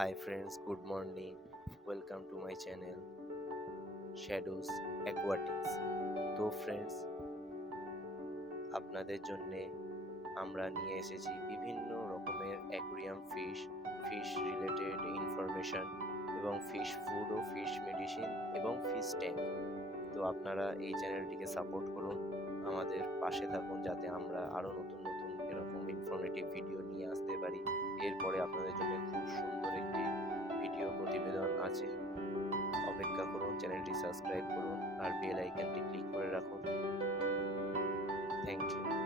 Hi friends, good morning. Welcome to my channel Shadows Aquatics. তো friends, আপনাদের জন্য আমরা নিয়ে এসেছি বিভিন্ন রকমের অ্যাকুরিয়াম ফিশ রিলেটেড ইনফরমেশন এবং ফিশ ফুড ও ফিশ মেডিসিন এবং ফিশ ট্যাঙ্ক। তো আপনারা এই চ্যানেলটিকে সাপোর্ট করুন, আমাদের পাশে থাকুন, যাতে আমরা আরও নতুন নতুন এরকম ইনফরমেটিভ ভিডিও নিয়ে আসতে পারি। এরপরে আপনাদের জন্য খুব সুন্দর একটি ভিডিও প্রতিবেদন আছে, অপেক্ষা করুন, চ্যানেলটি সাবস্ক্রাইব করুন আর বেল আইকনটি ক্লিক করে রাখুন। Thank you.